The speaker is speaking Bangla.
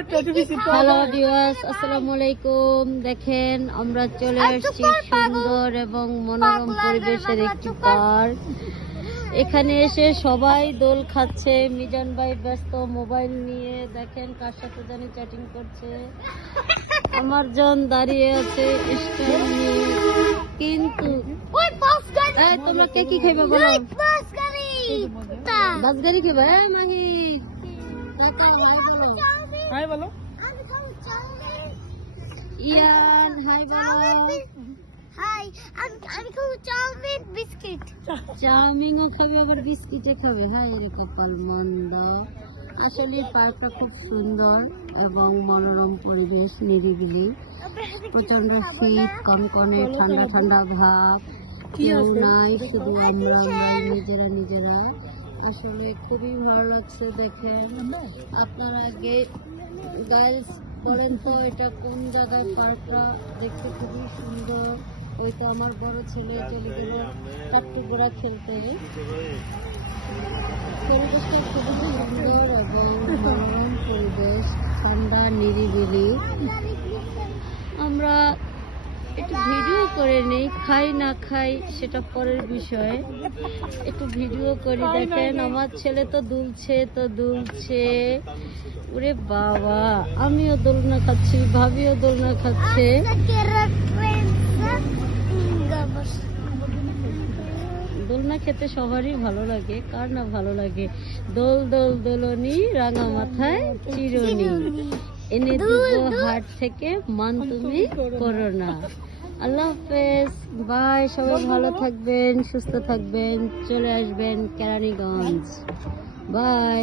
হ্যালো ভিউয়ার্স, আসসালামু আলাইকুম। দেখেন আমরা চলে আসছি সুন্দর এবং মনোরম পরিবেশের একটি পার্ক। এখানে এসে সবাই দোল খাচ্ছে। মিজান ভাই ব্যস্ত মোবাইল নিয়ে, দেখেন কার সাথে জানি চ্যাটিং করছে। আমার জন দাঁড়িয়ে আছে স্ট্যান্ড নিয়ে। কিন্তু এই তোমরা কে কি খাইবে বলো? বাসগাড়ি খাইবে? মাহি হাই বলো, হাই বলো। ইয়ান হাই বলো। হাই, আমি খাবো চাউমিন বিস্কিট। চাউমিনও খাবে আবার বিস্কিটে খাবে। হ্যাঁ, এর কপাল মন্দ। আসলে পার্কটা খুব সুন্দর এবং মনোরম পরিবেশ, নিরিবিলি। প্রচন্ড শীত, কনকনে ঠান্ডা ঠান্ডা ভাব, কেউ নাই, শুধু আমরাই নিজেরা। আসলে খুবই ভালো লাগছে। দেখেন আপনারা আগে গাইস বলেন তো এটা কোন জায়গায় পার্কটা? দেখতে খুবই সুন্দর। ওই তো আমার বড় ছেলে চলে গেল টাট্টু গোড়া খেলতে। পরিবেশটা খুবই সুন্দর এবং মনোরম পরিবেশ, ঠান্ডা নিরিবিলি। আমরা একটু ভিডিও করে নেই, খাই না খাই সেটা পরের বিষয়। একটু ভিডিও করি। দেখেন আমার ছেলে তো দুলছে। ওরে বাবা, আমিও দোলনা খাচ্ছি, ভাবিও দোলনা খাচ্ছে। দোলনা খেতে সবারই ভালো লাগে, কার না ভালো লাগে? দোল দোল দোলনি, রাঙা মাথায় চিরুনি, এনে দিব হাট থেকে, মান তুমি করো না। আল্লাহ হাফেজ, বাই। সবাই ভালো থাকবেন, সুস্থ থাকবেন, চলে আসবেন কেরানীগঞ্জ। বাই।